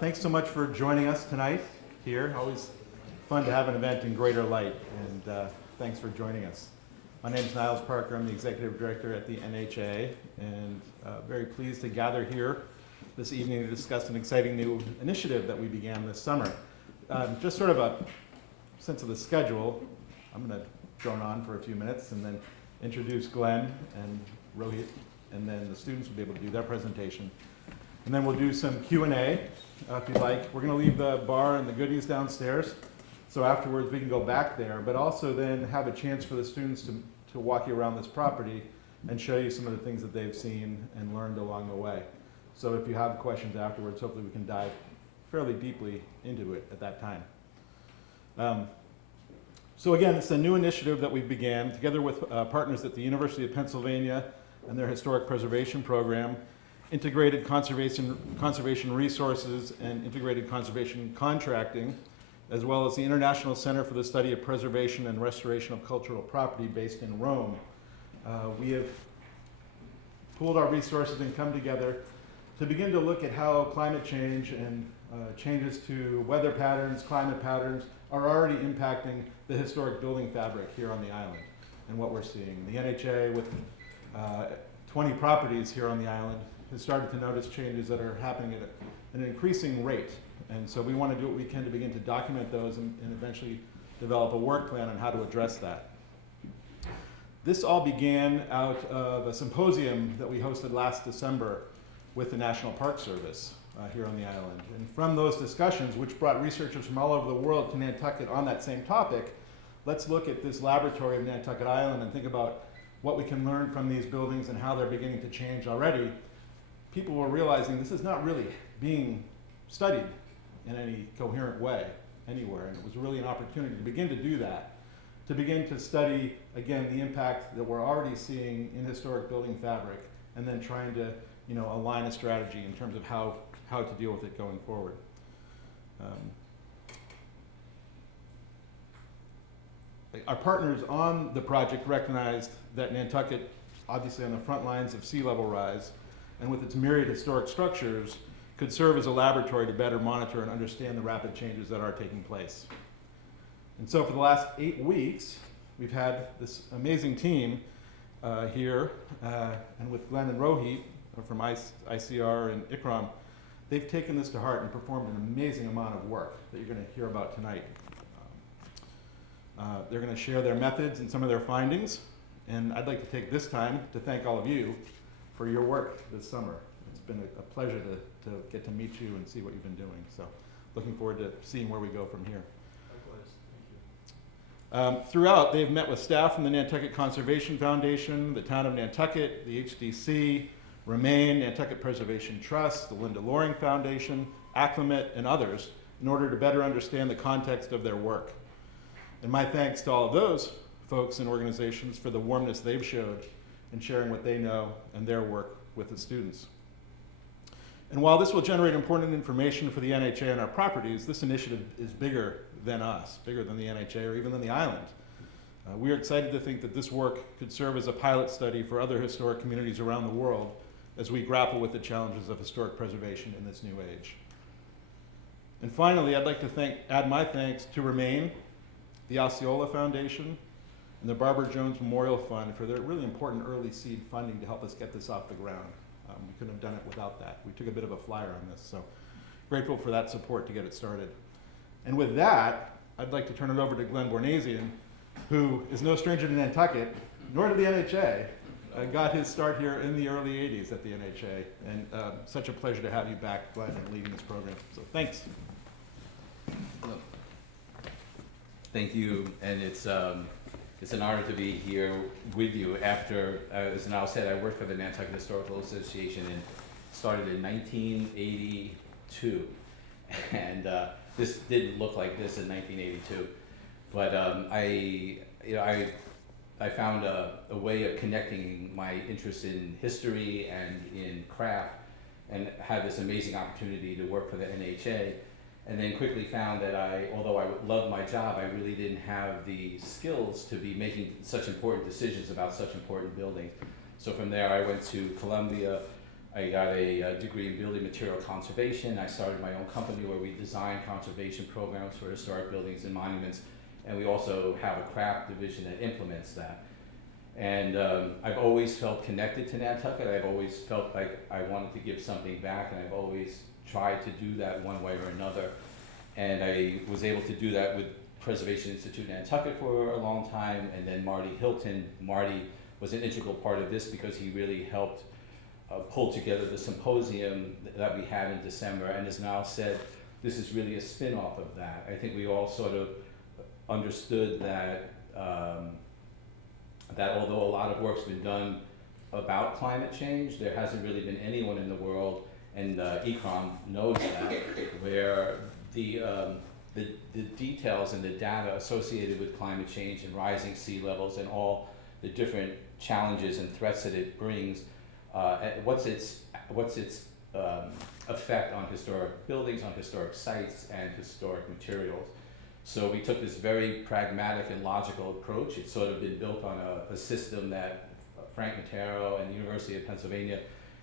Thanks so much for joining us tonight here. Always fun to have an event in greater light, and thanks for joining us. My name is Niles Parker. I'm the Executive Director at the NHA, and very pleased to gather here this evening to discuss an exciting new initiative that we began this summer. Just sort of a sense of the schedule, I'm going to drone on for a few minutes and then introduce Glenn and Rohit, and then the students will be able to do their presentation. And then we'll do some Q&A. If you'd like. We're going to leave the bar and the goodies downstairs, so afterwards we can go back there, but also then have a chance for the students to walk you around this property and show you some of the things that they've seen and learned along the way. So if you have questions afterwards, hopefully we can dive fairly deeply into it at that time. So again, it's a new initiative that we began together with partners at the University of Pennsylvania and their Historic Preservation Program, integrated conservation resources and integrated conservation contracting, as well as the International Center for the Study of Preservation and Restoration of Cultural Property based in Rome. We have pooled our resources and come together to begin to look at how climate change and changes to weather patterns, climate patterns, are already impacting the historic building fabric here on the island and what we're seeing. The NHA, with 20 properties here on the island, has started to notice changes that are happening at an increasing rate. And so we want to do what we can to begin to document those and eventually develop a work plan on how to address that. This all began out of a symposium that we hosted last December with the National Park Service here on the island. And from those discussions, which brought researchers from all over the world to Nantucket on that same topic, let's look at this laboratory of Nantucket Island and think about what we can learn from these buildings and how they're beginning to change already. People were realizing this is not really being studied in any coherent way anywhere, and it was really an opportunity to begin to do that, to begin to study, again, the impact that we're already seeing in historic building fabric, and then trying to, align a strategy in terms of how to deal with it going forward. Our partners on the project recognized that Nantucket, obviously on the front lines of sea level rise, and with its myriad historic structures, could serve as a laboratory to better monitor and understand the rapid changes that are taking place. And so for the last 8 weeks, we've had this amazing team here, and with Glenn and Rohit from ICR and ICCROM, they've taken this to heart and performed an amazing amount of work that you're going to hear about tonight. They're going to share their methods and some of their findings, and I'd like to take this time to thank all of you for your work this summer. It's been a pleasure to get to meet you and see what you've been doing. So looking forward to seeing where we go from here. Likewise, thank you. Throughout, they've met with staff from the Nantucket Conservation Foundation, the Town of Nantucket, the HDC, Remain, Nantucket Preservation Trust, the Linda Loring Foundation, Acclimate, and others in order to better understand the context of their work. And my thanks to all of those folks and organizations for the warmness they've showed in sharing what they know and their work with the students. And while this will generate important information for the NHA and our properties, this initiative is bigger than us, bigger than the NHA or even than the island. We are excited to think that this work could serve as a pilot study for other historic communities around the world as we grapple with the challenges of historic preservation in this new age. And finally, I'd like to add my thanks to Remain, the Osceola Foundation, and the Barbara Jones Memorial Fund for their really important early seed funding to help us get this off the ground. We couldn't have done it without that. We took a bit of a flyer on this, so grateful for that support to get it started. And with that, I'd like to turn it over to Glenn Bornasian, who is no stranger to Nantucket, nor to the NHA, got his start here in the early 80s at the NHA, and such a pleasure to have you back, Glenn, and leading this program. So thanks. Thank you, and it's an honor to be here with you after, as Niall said, I worked for the Nantucket Historical Association and started in 1982. And this didn't look like this in 1982. But I found a way of connecting my interest in history and in craft, and had this amazing opportunity to work for the NHA. And then quickly found that although I loved my job, I really didn't have the skills to be making such important decisions about such important buildings. So from there I went to Columbia, I got a degree in building material conservation. I started my own company where we design conservation programs for historic buildings and monuments, and we also have a craft division that implements that. And I've always felt connected to Nantucket. I've always felt like I wanted to give something back, and I've always tried to do that one way or another. And I was able to do that with Preservation Institute Nantucket for a long time, and then Marty Hilton. Marty was an integral part of this because he really helped pull together the symposium that we had in December, and as Niall said, this is really a spin-off of that. I think we all sort of understood that that although a lot of work's been done about climate change, there hasn't really been anyone in the world, and ICCROM knows that, where the details and the data associated with climate change and rising sea levels and all the different challenges and threats that it brings, what's its effect on historic buildings, on historic sites, and historic materials. So we took this very pragmatic and logical approach. It's sort of been built on a system that Frank Matero and the University of Pennsylvania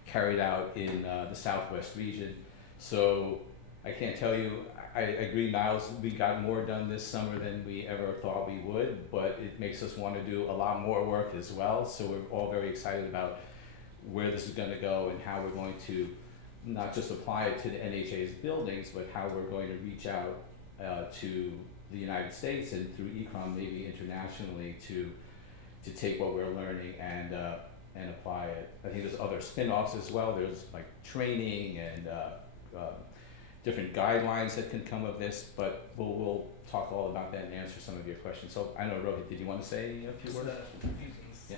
carried out in the Southwest region. So I can't tell you, I agree, Niles, we got more done this summer than we ever thought we would, but it makes us want to do a lot more work as well. So we're all very excited about where this is going to go and how we're going to not just apply it to the NHA's buildings, but how we're going to reach out to the United States and through ICCROM maybe internationally to take what we're learning and apply it. I think there's other spin-offs as well. There's like training and different guidelines that can come of this, but we'll talk all about that and answer some of your questions. So I know, Rohit, did you want to say a few words? A few things. Yeah.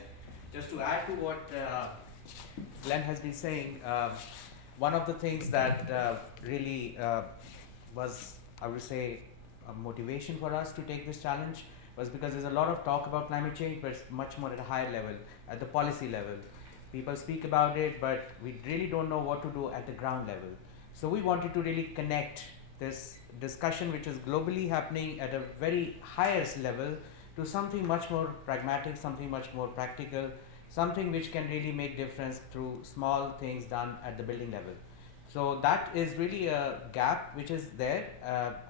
Just to add to what Glenn has been saying, one of the things that really was, I would say, a motivation for us to take this challenge was because there's a lot of talk about climate change, but it's much more at a higher level, at the policy level. People speak about it, but we really don't know what to do at the ground level. So we wanted to really connect this discussion, which is globally happening at a very highest level, to something much more pragmatic, something much more practical, something which can really make difference through small things done at the building level. So that is really a gap which is there,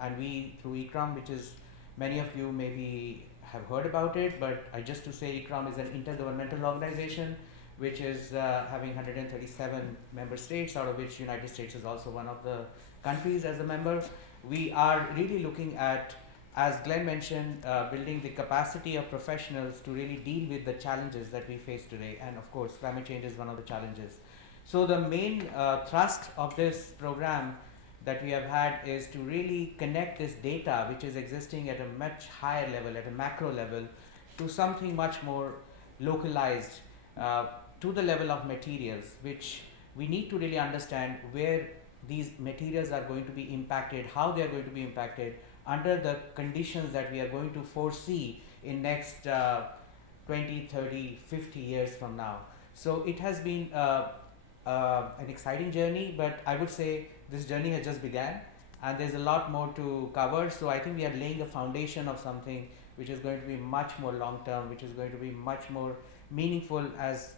and we through ICCROM, which is many of you maybe have heard about it, but just to say, ICCROM is an intergovernmental organization which is having 137 member states, out of which United States is also one of the countries as a member. We are really looking at, as Glenn mentioned, building the capacity of professionals to really deal with the challenges that we face today, and of course climate change is one of the challenges. So the main thrust of this program that we have had is to really connect this data, which is existing at a much higher level, at a macro level, to something much more localized, to the level of materials, which we need to really understand where these materials are going to be impacted, how they are going to be impacted under the conditions that we are going to foresee in next 20, 30, 50 years from now. So it has been an exciting journey, but I would say this journey has just begun and there's a lot more to cover. So I think we are laying a foundation of something which is going to be much more long term, which is going to be much more meaningful, as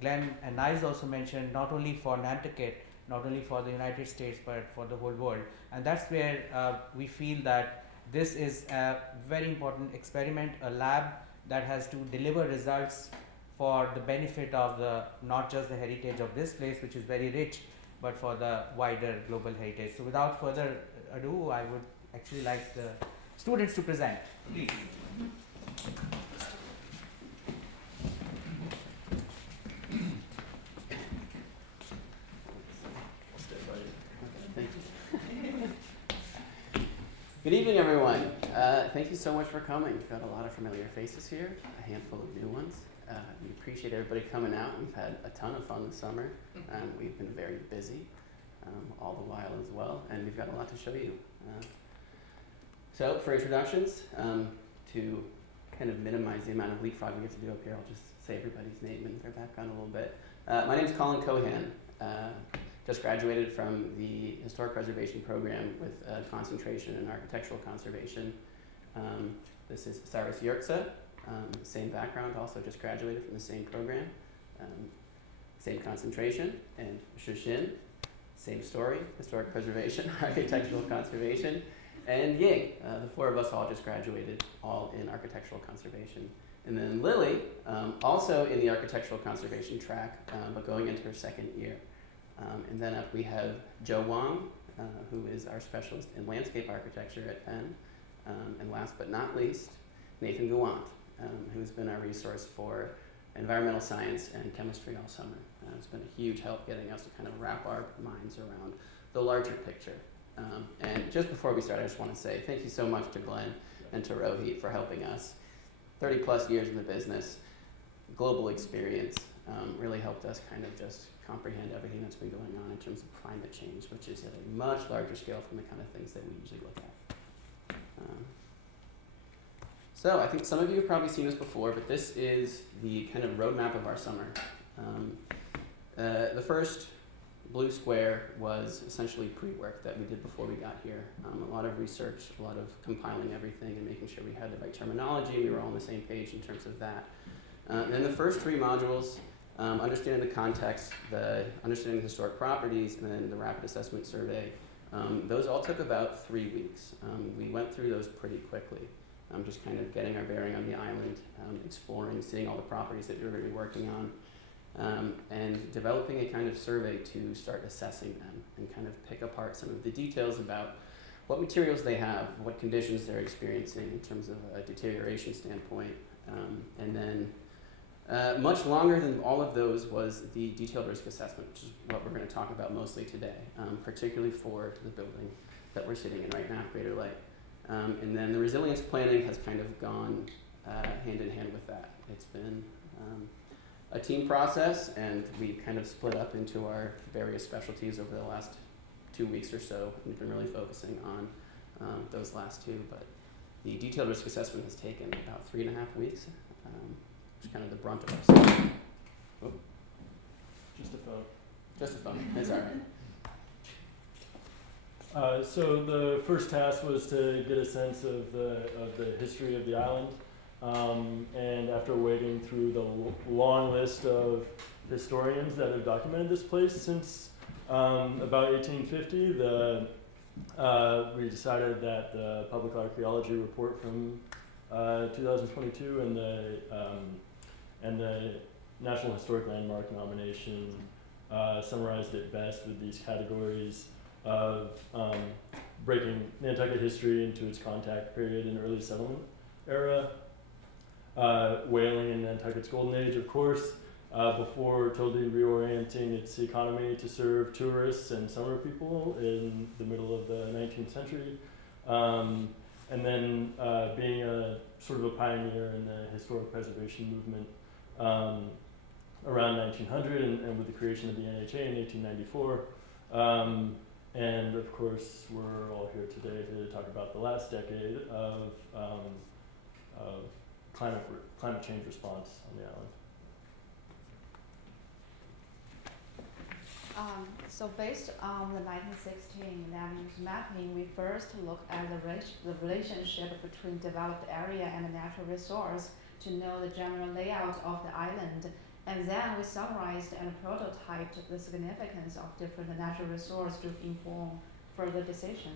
Glenn and Niles also mentioned, not only for Nantucket, not only for the United States, but for the whole world. And that's where we feel that this is a very important experiment, a lab that has to deliver results for the benefit of the, not just the heritage of this place, which is very rich, but for the wider global heritage. So without further ado, I would actually like the students to present. Please. Good evening, everyone. Thank you so much for coming. We've got a lot of familiar faces here, a handful of new ones. We appreciate everybody coming out. We've had a ton of fun this summer. We've been very busy all the while as well, and we've got a lot to show you. So for introductions, to kind of minimize the amount of leapfrog we get to do up here, I'll just say everybody's name and their background a little bit. My name is Colin Cohan. Just graduated from the Historic Preservation Program with a concentration in architectural conservation. This is Cyrus Yurtsa, same background, also just graduated from the same program. same concentration, and Mr. Shin, same story, historic preservation, architectural conservation, and Ying, the four of us all just graduated, all in architectural conservation. And then Lily, also in the architectural conservation track, but going into her second year. And then up we have Joe Wong, who is our specialist in landscape architecture at Penn. And last but not least, Nathan Gawant, who's been our resource for environmental science and chemistry all summer. It's been a huge help getting us to kind of wrap our minds around the larger picture. And just before we start, I just want to say thank you so much to Glenn and to Rohit for helping us. 30 plus years in the business, global experience, really helped us kind of just comprehend everything that's been going on in terms of climate change, which is at a much larger scale from the kind of things that we usually look at. So I think some of you have probably seen this before, but this is the kind of roadmap of our summer. The first blue square was essentially pre-work that we did before we got here. A lot of research, a lot of compiling everything and making sure we had the right terminology, we were all on the same page in terms of that. And then the first three modules, understanding the context, understanding the historic properties, and then the rapid assessment survey, those all took about 3 weeks. We went through those pretty quickly. Just kind of getting our bearing on the island, exploring, seeing all the properties that you're going to be working on, and developing a kind of survey to start assessing them and kind of pick apart some of the details about what materials they have, what conditions they're experiencing in terms of a deterioration standpoint. And then much longer than all of those was the detailed risk assessment, which is what we're going to talk about mostly today, particularly for the building that we're sitting in right now, Greater Light. And then the resilience planning has kind of gone hand in hand with that. It's been a team process, and we kind of split up into our various specialties over the last 2 weeks or so. We've been really focusing on those last two, but the detailed risk assessment has taken about 3.5 weeks, which is kind of the brunt of our stuff. Oh. Just a phone. Just a phone, it's all right. So the first task was to get a sense of the history of the island, and after wading through the long list of historians that have documented this place since about 1850, we decided that the public archaeology report from 2022 and the National Historic Landmark nomination summarized it best with these categories of breaking Nantucket history into its contact period and early settlement era, whaling in Nantucket's golden age, of course, before totally reorienting its economy to serve tourists and summer people in the middle of the 19th century, and then being a sort of a pioneer in the historic preservation movement around 1900 and with the creation of the NHA in 1894. And of course, we're all here today to talk about the last decade of climate change response on the island. So based on the 1916 land use mapping, we first looked at the relationship between developed area and the natural resource to know the general layout of the island. And then we summarized and prototyped the significance of different natural resources to inform further decision.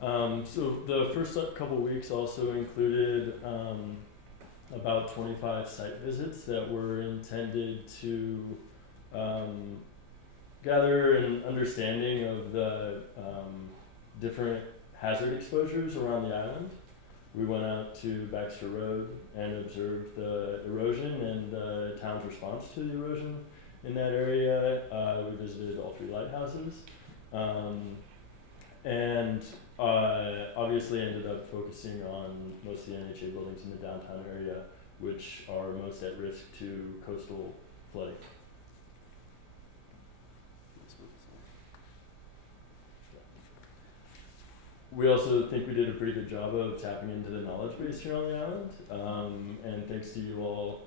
So the first couple weeks also included about 25 site visits that were intended to gather an understanding of the different hazard exposures around the island. We went out to Baxter Road and observed the erosion and the town's response to the erosion in that area. We visited all 3 lighthouses, and obviously ended up focusing on most of the NHA buildings in the downtown area, which are most at risk to coastal flooding. We also think we did a pretty good job of tapping into the knowledge base here on the island, and thanks to you all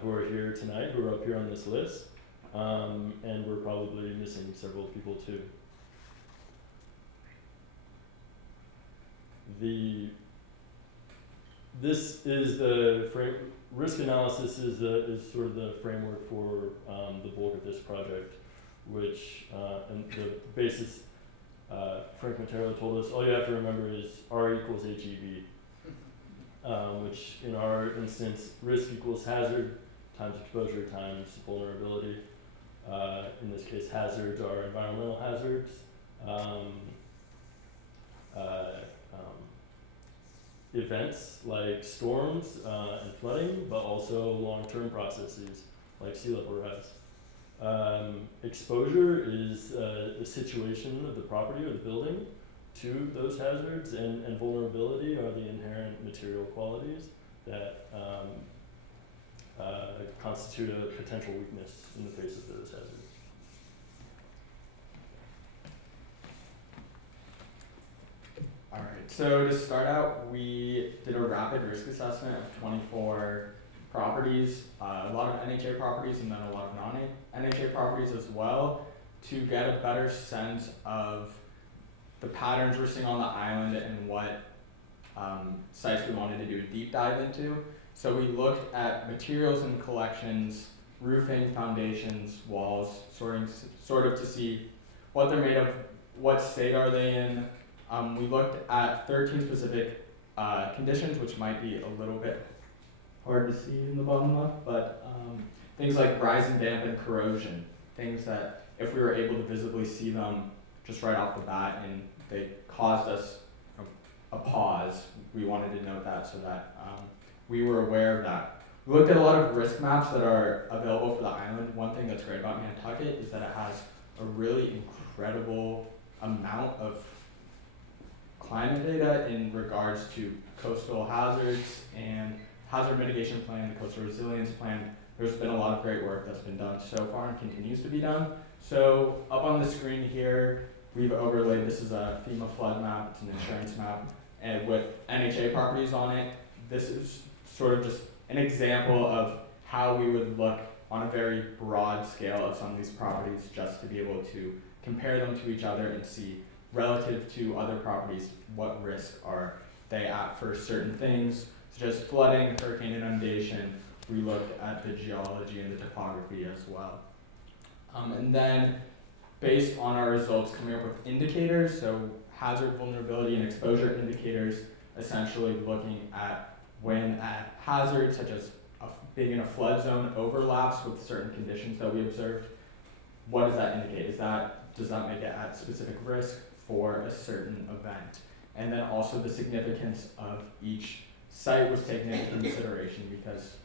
who are here tonight, who are up here on this list, and we're probably missing several people too. this is the risk analysis is sort of the framework for the bulk of this project, which and the basis Frank Matero told us all you have to remember is R equals HEV, which in our instance risk equals hazard times exposure times vulnerability. In this case, hazards are environmental hazards. Events like storms and flooding, but also long-term processes like sea level rise. Exposure is the situation of the property or the building to those hazards, and vulnerability are the inherent material qualities that constitute a potential weakness in the face of those hazards. Alright, so to start out, we did a rapid risk assessment of 24 properties, a lot of NHA properties and then a lot of non-NHA properties as well, to get a better sense of the patterns we're seeing on the island and what sites we wanted to do a deep dive into. So we looked at materials and collections, roofing, foundations, walls, sort of to see what they're made of, what state are they in. We looked at 13 specific conditions, which might be a little bit hard to see in the bottom left, but things like rise and damp and corrosion, things that if we were able to visibly see them just right off the bat and they caused us a pause, we wanted to note that so that we were aware of that. We looked at a lot of risk maps that are available for the island. One thing that's great about Nantucket is that it has a really incredible amount of climate data in regards to coastal hazards and hazard mitigation plan, the coastal resilience plan. There's been a lot of great work that's been done so far and continues to be done. So up on the screen here, we've overlaid, this is a FEMA flood map, it's an insurance map, and with NHA properties on it. This is sort of just an example of how we would look on a very broad scale of some of these properties just to be able to compare them to each other and see relative to other properties what risk are they at for certain things, such as flooding, hurricane inundation. We looked at the geology and the topography as well. And then based on our results, coming up with indicators, so hazard, vulnerability, and exposure indicators, essentially looking at when a hazard such as being in a flood zone overlaps with certain conditions that we observed, what does that indicate? Does that make it at specific risk for a certain event? And then also the significance of each site was taken into consideration because,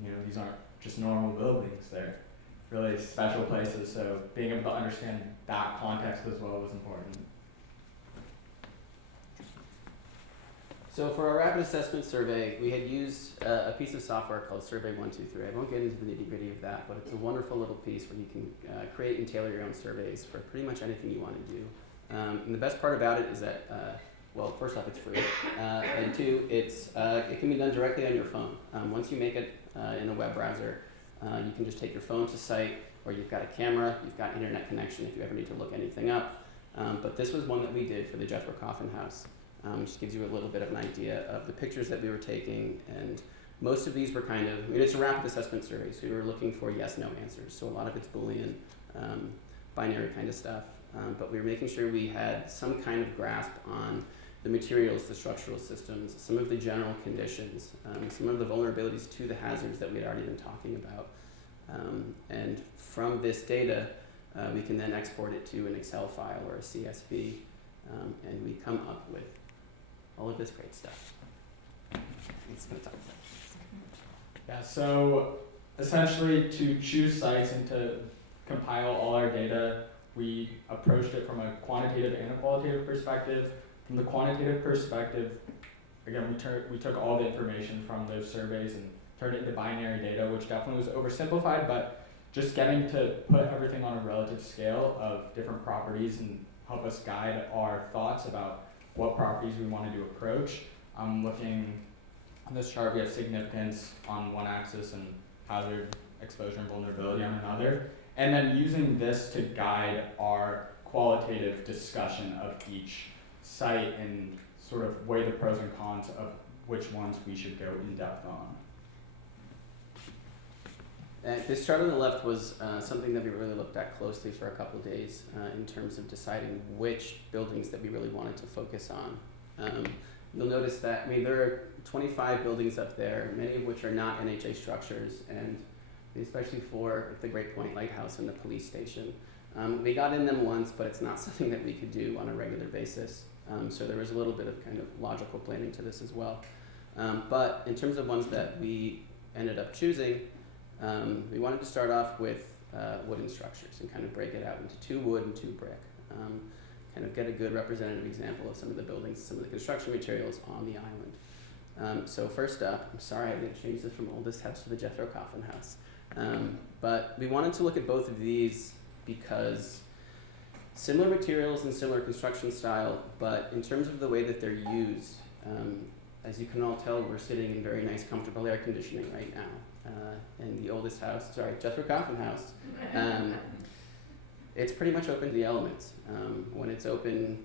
you know, these aren't just normal buildings, they're really special places, so being able to understand that context as well was important. So for our rapid assessment survey, we had used a piece of software called Survey 123. I won't get into the nitty-gritty of that, but it's a wonderful little piece where you can create and tailor your own surveys for pretty much anything you want to do. And the best part about it is that, well, first off, it's free, and two, it can be done directly on your phone. Once you make it in a web browser, you can just take your phone to site, or you've got a camera, you've got internet connection if you ever need to look anything up. But this was one that we did for the Jethro Coffin House. Just gives you a little bit of an idea of the pictures that we were taking, and most of these were kind of, I mean, it's a rapid assessment survey, so we were looking for yes/no answers, so a lot of it's Boolean, binary kind of stuff, but we were making sure we had some kind of grasp on the materials, the structural systems, some of the general conditions, some of the vulnerabilities to the hazards that we had already been talking about, and from this data, we can then export it to an Excel file or a CSV, and we come up with all of this great stuff. It's gonna talk about this. Yeah, so essentially to choose sites and to compile all our data, we approached it from a quantitative and a qualitative perspective. From the quantitative perspective, again, we took all the information from those surveys and turned it into binary data, which definitely was oversimplified, but just getting to put everything on a relative scale of different properties and help us guide our thoughts about what properties we wanted to approach. Looking on this chart, we have significance on one axis and hazard, exposure, and vulnerability on another. And then using this to guide our qualitative discussion of each site and sort of weigh the pros and cons of which ones we should go in depth on. This chart on the left was something that we really looked at closely for a couple days in terms of deciding which buildings that we really wanted to focus on. You'll notice that, I mean, there are 25 buildings up there, many of which are not NHA structures, and especially for the Great Point Lighthouse and the police station. We got in them once, but it's not something that we could do on a regular basis. So there was a little bit of kind of logical planning to this as well. But in terms of ones that we ended up choosing, we wanted to start off with wooden structures and kind of break it out into 2 wood and 2 brick. Kind of get a good representative example of some of the buildings, some of the construction materials on the island. So first up, I'm sorry I didn't change this from oldest house to the Jethro Coffin House. But we wanted to look at both of these because similar materials and similar construction style, but in terms of the way that they're used, as you can all tell, we're sitting in very nice, comfortable air conditioning right now. In the oldest house, Jethro Coffin House, it's pretty much open to the elements. When it's open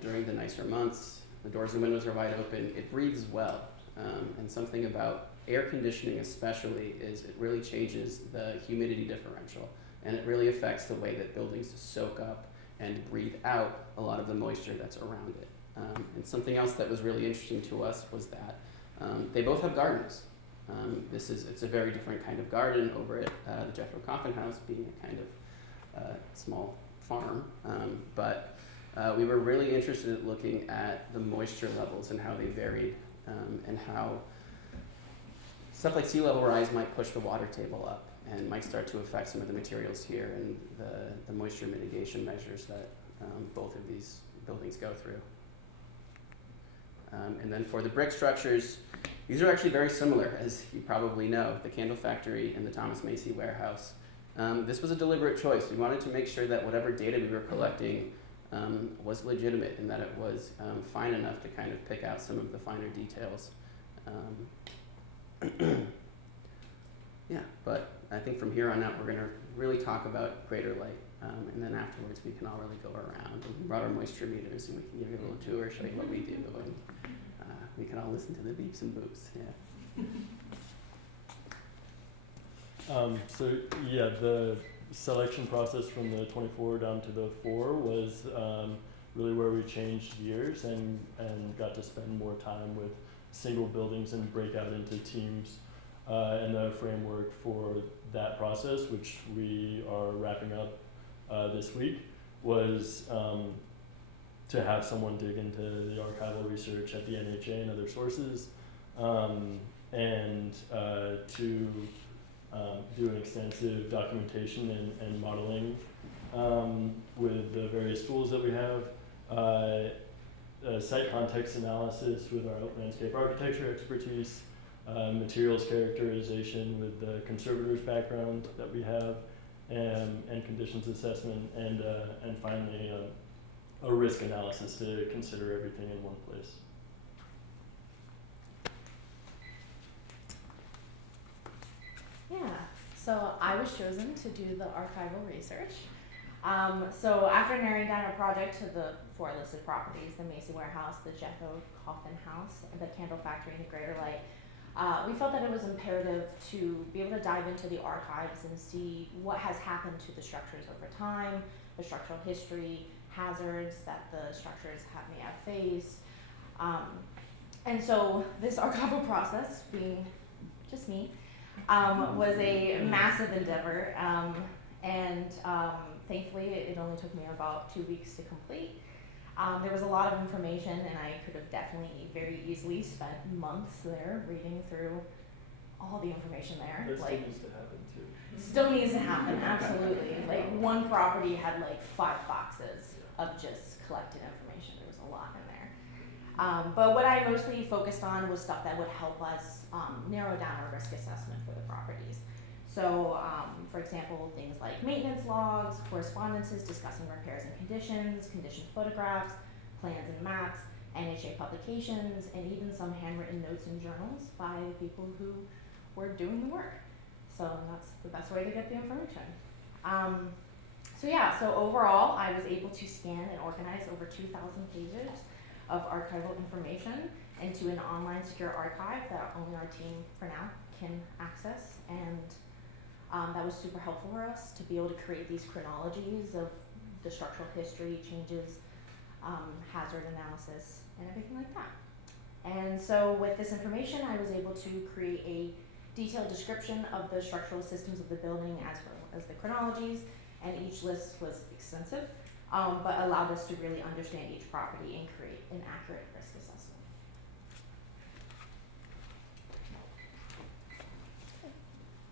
during the nicer months, the doors and windows are wide open, it breathes well. And something about air conditioning especially is it really changes the humidity differential, and it really affects the way that buildings soak up and breathe out a lot of the moisture that's around it. And something else that was really interesting to us was that they both have gardens. It's a very different kind of garden over at the Jethro Coffin House, being a kind of small farm. But we were really interested in looking at the moisture levels and how they varied, and how stuff like sea level rise might push the water table up and might start to affect some of the materials here and the moisture mitigation measures that both of these buildings go through. And then for the brick structures, these are actually very similar, as you probably know, the Candle Factory and the Thomas Macy Warehouse. This was a deliberate choice. We wanted to make sure that whatever data we were collecting was legitimate and that it was fine enough to kind of pick out some of the finer details. Yeah, but I think from here on out we're going to really talk about Greater Light, and then afterwards we can all really go around. We brought our moisture meters and we can give you a little tour, show you what we do, and we can all listen to the beeps and boops. Yeah. So yeah, the selection process from the 24 down to the 4 was really where we changed gears and got to spend more time with single buildings and break out into teams. And the framework for that process, which we are wrapping up this week, was to have someone dig into the archival research at the NHA and other sources, and to do an extensive documentation and modeling with the various tools that we have, site context analysis with our landscape architecture expertise, materials characterization with the conservator's background that we have, and conditions assessment, and finally a risk analysis to consider everything in one place. Yeah, so I was chosen to do the archival research. So after narrowing down our project to the 4 listed properties, the Macy Warehouse, the Jethro Coffin House, the Candle Factory, and the Greater Light, we felt that it was imperative to be able to dive into the archives and see what has happened to the structures over time, the structural history, hazards that the structures may have faced. And so this archival process, being just me, was a massive endeavor, and thankfully it only took me about 2 weeks to complete. There was a lot of information, and I could have definitely very easily spent months there reading through all the information there. That like, still needs to happen too. still needs to happen, absolutely. Like one property had like 5 boxes of just collected information. There was a lot in there. But what I mostly focused on was stuff that would help us narrow down our risk assessment for the properties. So, for example, things like maintenance logs, correspondences discussing repairs and conditions, condition photographs, plans and maps, NHA publications, and even some handwritten notes and journals by people who were doing the work. So that's the best way to get the information. So overall, I was able to scan and organize over 2,000 pages of archival information into an online secure archive that only our team for now can access. And that was super helpful for us to be able to create these chronologies of the structural history, changes, hazard analysis, and everything like that. And so with this information, I was able to create a detailed description of the structural systems of the building as well as the chronologies, and each list was extensive, but allowed us to really understand each property and create an accurate risk assessment.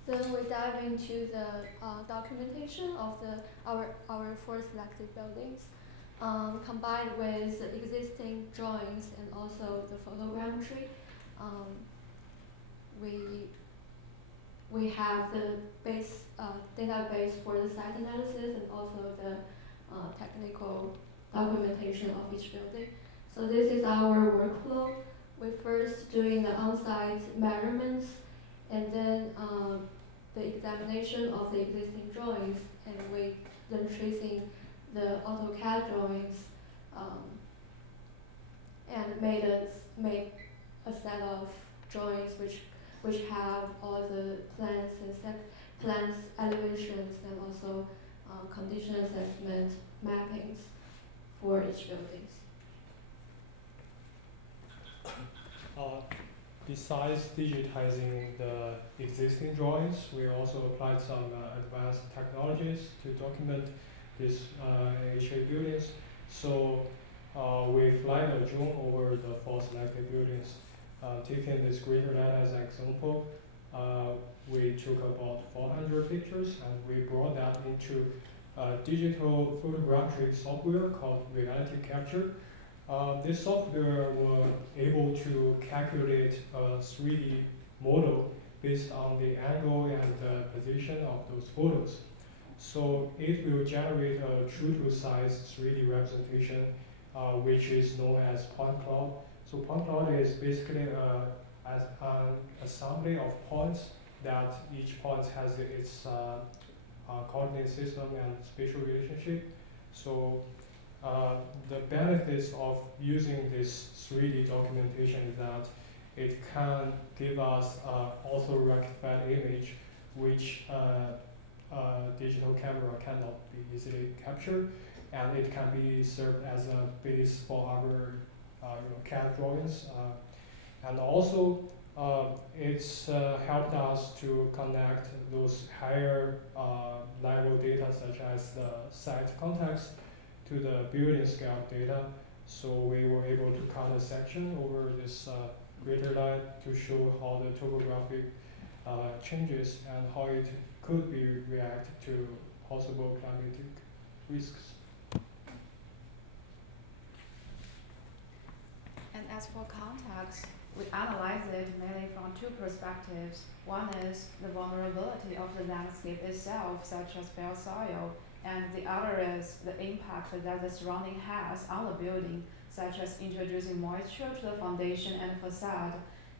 Then we dive into the documentation of our 4 selected buildings, combined with the existing drawings and also the photogrammetry. We have the base database for the site analysis and also the technical documentation of each building. So this is our workflow. We first doing the on-site measurements, and then the examination of the existing drawings, and we then tracing the AutoCAD drawings, and made a set of drawings which have all the plans and plans, elevations, and also condition assessment mappings for each buildings. Besides digitizing the existing drawings, we also applied some advanced technologies to document these NHA buildings. So we flagged a drone over the 4 selected buildings. Taking this greater data as an example, we took about 400 pictures, and we brought that into digital photogrammetry software called reality capture. This software was able to calculate a 3D model based on the angle and the position of those photos. So it will generate a true to size 3D representation, which is known as point cloud. So point cloud is basically as an assembly of points that each point has its coordinate system and spatial relationship. So the benefits of using this 3D documentation is that it can give us also rectified image which digital camera cannot be easily captured, and it can be served as a base for our CAD drawings, and also it's helped us to connect those higher level data such as the site context to the building scale data. So we were able to cut a section over this greater line to show how the topographic changes and how it could be react to possible climatic risks. And as for context, we analyze it mainly from 2 perspectives. One is the vulnerability of the landscape itself, such as bare soil, and the other is the impact that the surrounding has on the building, such as introducing moisture to the foundation and facade,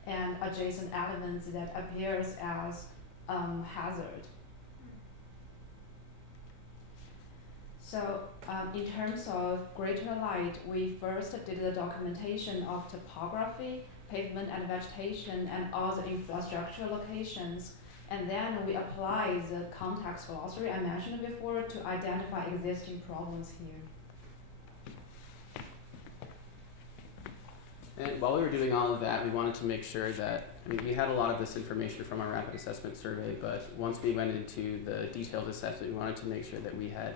and adjacent elements that appears as hazard. So in terms of greater light, we first did the documentation of topography, pavement and vegetation, and all the infrastructure locations. And then we apply the context glossary I mentioned before to identify existing problems here. And while we were doing all of that, we wanted to make sure that, we had a lot of this information from our rapid assessment survey, but once we went into the detailed assessment, we wanted to make sure that we had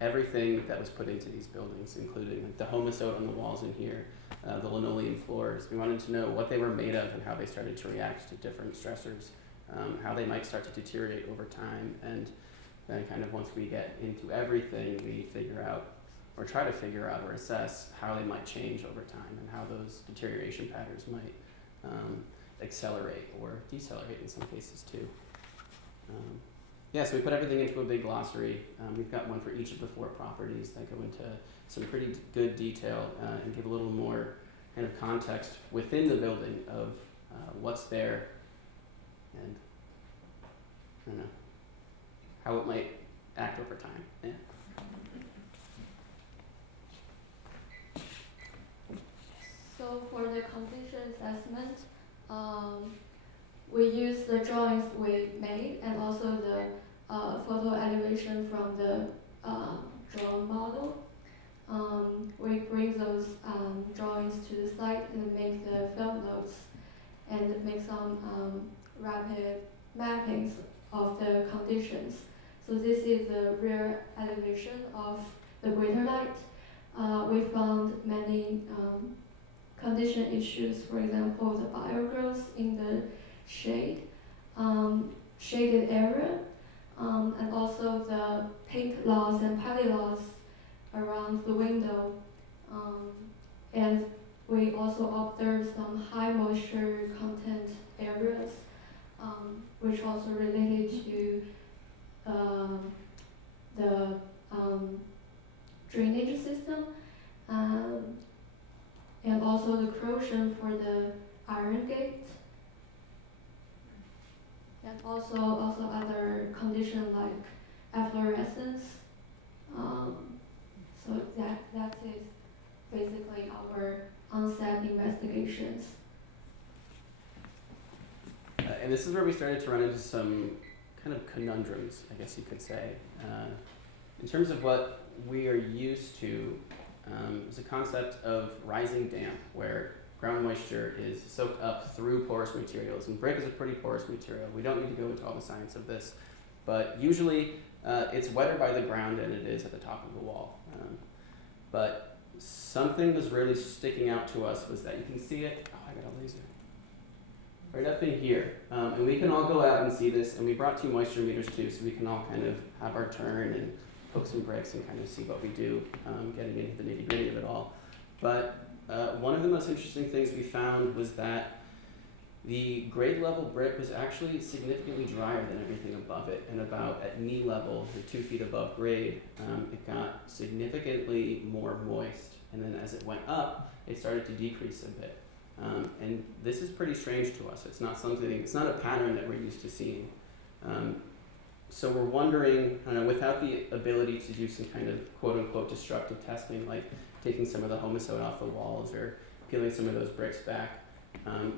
everything that was put into these buildings, including the homosode on the walls in here, the linoleum floors. We wanted to know what they were made of and how they started to react to different stressors, how they might start to deteriorate over time, and then kind of once we get into everything, we figure out, or try to figure out or assess how they might change over time and how those deterioration patterns might accelerate or decelerate in some cases too. So we put everything into a big glossary. We've got one for each of the 4 properties that go into some pretty good detail and give a little more kind of context within the building of what's there and I don't know, how it might act over time. Yeah. So for the condition assessment, we use the drawings we made and also the photo elevation from the drawn model. We bring those drawings to the site and make the film notes and make some rapid mappings of the conditions. So this is the rear elevation of the greater light. We found many condition issues, for example, the biogrowth in the shaded area, and also the pink loss and patty loss around the window. And we also observed some high moisture content areas, which also related to the drainage system, and also the corrosion for the iron gate, and also other conditions like efflorescence. So that is basically our on-set investigations. And this is where we started to run into some kind of conundrums, I guess you could say. In terms of what we are used to, is a concept of rising damp, where ground moisture is soaked up through porous materials. And brick is a pretty porous material. We don't need to go into all the science of this, but usually it's wetter by the ground than it is at the top of the wall. But something was really sticking out to us was that you can see it. Oh, I got a laser. Right up in here. And we can all go out and see this, and we brought 2 moisture meters too, so we can all kind of have our turn and poke some bricks and kind of see what we do, getting into the nitty gritty of it all. But one of the most interesting things we found was that the grade level brick was actually significantly drier than everything above it, and about at knee level, or 2 feet above grade, it got significantly more moist. And then as it went up, it started to decrease a bit. And this is pretty strange to us. It's not a pattern that we're used to seeing. So we're wondering, without the ability to do some kind of quote unquote destructive testing, like taking some of the homicide off the walls or peeling some of those bricks back,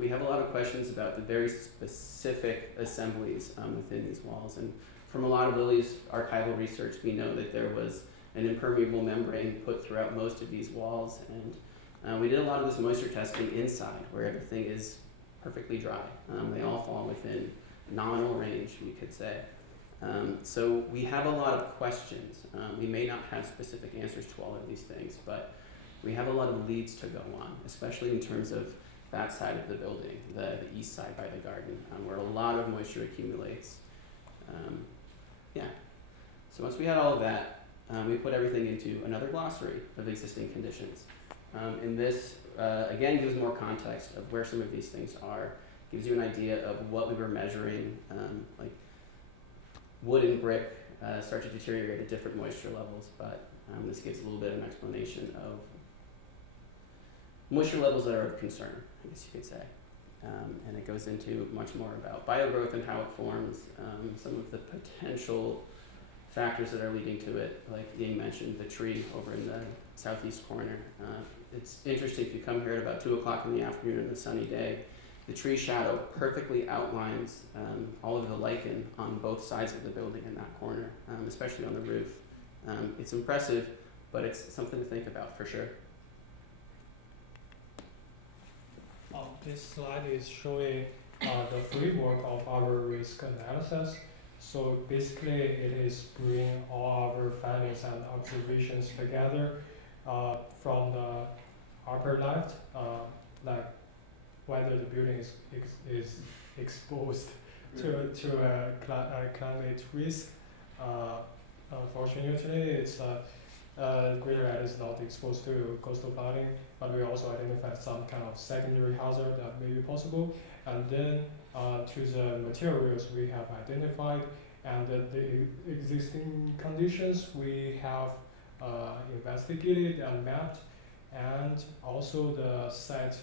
we have a lot of questions about the very specific assemblies within these walls. And from a lot of Lily's archival research, we know that there was an impermeable membrane put throughout most of these walls. And we did a lot of this moisture testing inside, where everything is perfectly dry. They all fall within nominal range, we could say. So we have a lot of questions. We may not have specific answers to all of these things, but we have a lot of leads to go on, especially in terms of that side of the building, the east side by the garden, where a lot of moisture accumulates. So once we had all of that, we put everything into another glossary of existing conditions. And this, again, gives more context of where some of these things are, gives you an idea of what we were measuring, like wood and brick start to deteriorate at different moisture levels, but this gives a little bit of an explanation of moisture levels that are of concern, I guess you could say. And it goes into much more about biogrowth and how it forms, some of the potential factors that are leading to it, like Ying mentioned, the tree over in the southeast corner. It's interesting, if you come here at about 2 o'clock in the afternoon on a sunny day, the tree shadow perfectly outlines all of the lichen on both sides of the building in that corner, especially on the roof. It's impressive, but it's something to think about for sure. This slide is showing the framework of our risk analysis. So basically, it is bringing all our findings and observations together from the upper left, like whether the building is exposed to a climate risk. Unfortunately, it's Greater Red is not exposed to coastal flooding, but we also identified some kind of secondary hazard that may be possible. And then to the materials we have identified and the existing conditions we have investigated and mapped, and also the site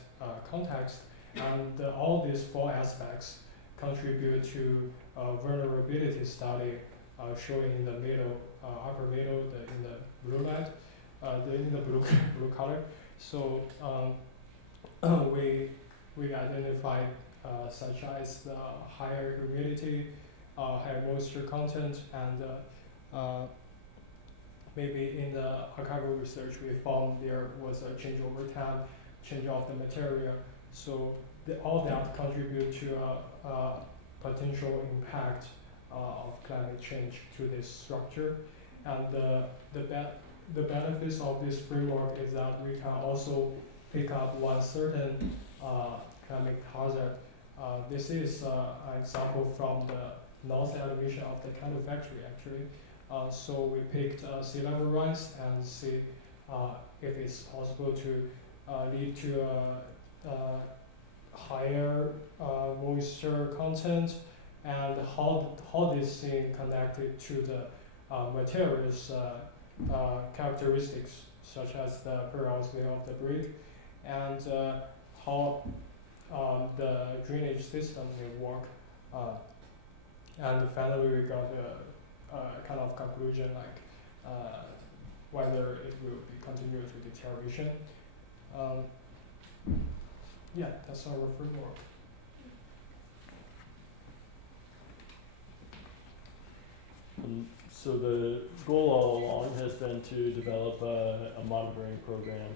context. And all these 4 aspects contribute to a vulnerability study showing in the middle, upper middle, in the blue light, in the blue color. So we identified such as the higher humidity, higher moisture content, and maybe in the archival research we found there was a change over time, change of the material. So all that contribute to a potential impact of climate change to this structure. And the benefits of this framework is that we can also pick up one certain climate hazard. This is an example from the north elevation of the candle factory actually. So we picked sea level rise and see if it's possible to lead to higher moisture content, and how this thing connected to the materials characteristics, such as the porosity of the brick, and how the drainage system will work. And finally we got a kind of conclusion like whether it will be continued to deterioration. Yeah, that's our framework. So the goal all along has been to develop a monitoring program,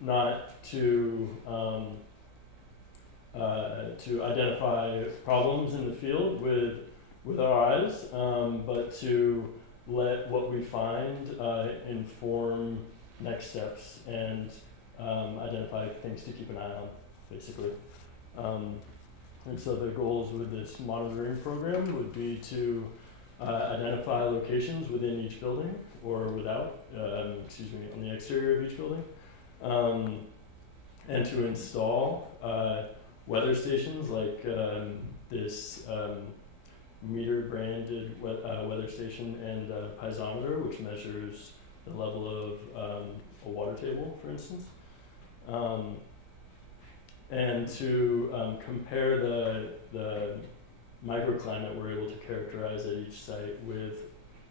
not to identify problems in the field with our eyes, but to let what we find inform next steps and identify things to keep an eye on, basically. And so the goals with this monitoring program would be to identify locations within each building or without, on the exterior of each building, and to install weather stations like this meter branded weather station and piezometer, which measures the level of a water table, for instance. And to compare the microclimate we're able to characterize at each site with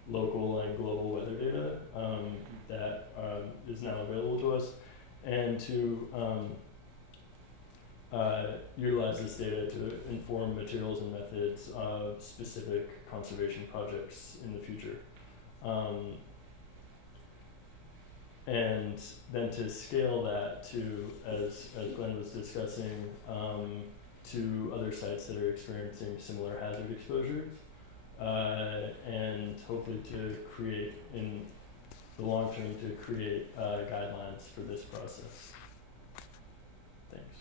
local and global weather data that is now available to us, and to utilize this data to inform materials and methods of specific conservation projects in the future. And then to scale that to, as Glenn was discussing, to other sites that are experiencing similar hazard exposures, and hopefully to create, in the long term, to create guidelines for this process. Thanks.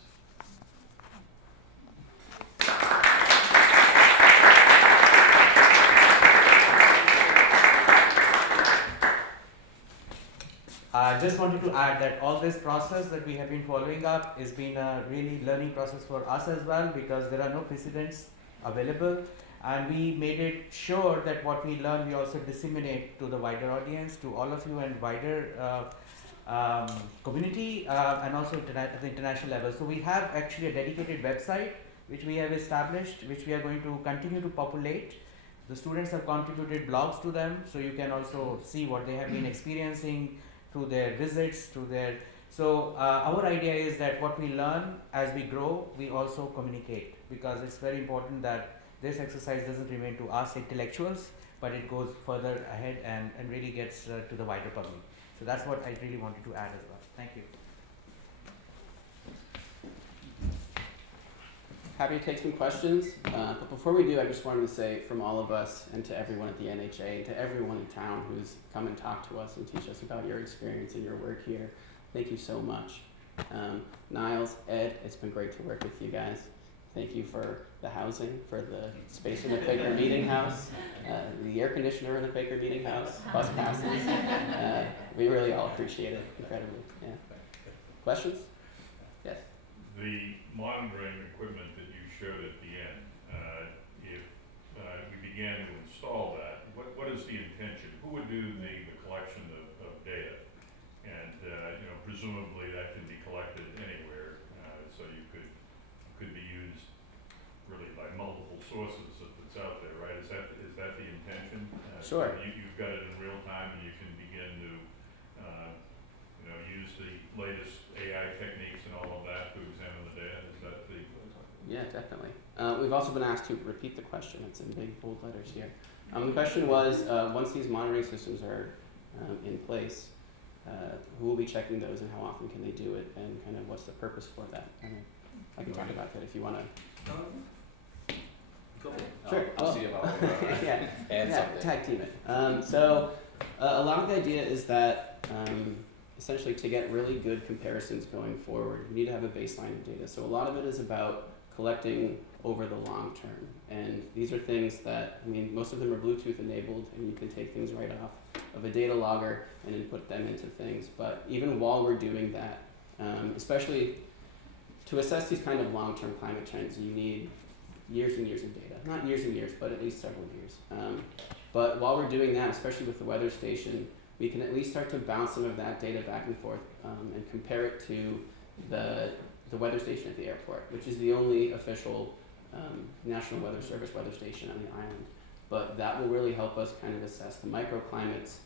I just wanted to add that all this process that we have been following up has been a really learning process for us as well, because there are no precedents available, and we made it sure that what we learn we also disseminate to the wider audience, to all of you, and wider community, and also at the international level. So we have actually a dedicated website which we have established, which we are going to continue to populate. The students have contributed blogs to them, so you can also see what they have been experiencing through their visits, so our idea is that what we learn as we grow, we also communicate, because it's very important that this exercise doesn't remain to us intellectuals, but it goes further ahead and really gets to the wider public. So that's what I really wanted to add as well. Thank you. Happy to take some questions, but before we do, I just wanted to say from all of us and to everyone at the NHA and to everyone in town who's come and talked to us and teach us about your experience and your work here, thank you so much. Niles, Ed, it's been great to work with you guys. Thank you for the housing, for the space in the Quaker Meeting House, the air conditioner in the Quaker Meeting House, bus passes. We really all appreciate it incredibly. Yeah. Questions? Yes. The monitoring equipment that you showed at the end, if we began to install that, what is the intention? Who would do the collection of data? And presumably that can be collected anywhere, so you could be used really by multiple sources if it's out there, right? Is that the intention? Sure. So you've got it in real time, and you can begin to use the latest AI techniques and all Yeah, definitely. We've also been asked to repeat the question. It's in big bold letters here. The question was, once these monitoring systems are in place, who will be checking those and how often can they do it, and kind of what's the purpose for that? I can talk about that if you want to. Go ahead. Sure. I'll see if I'll Yeah, add yeah, something. tag team it. A lot of the idea is that essentially to get really good comparisons going forward, you need to have a baseline of data. So a lot of it is about collecting over the long term. And these are things that, I mean, most of them are Bluetooth enabled, and you can take things right off of a data logger and input them into things. But even while we're doing that, especially to assess these kind of long-term climate trends, you need years and years of data. Not years and years, but at least several years. But while we're doing that, especially with the weather station, we can at least start to bounce some of that data back and forth and compare it to the weather station at the airport, which is the only official National Weather Service weather station on the island. But that will really help us kind of assess the microclimates.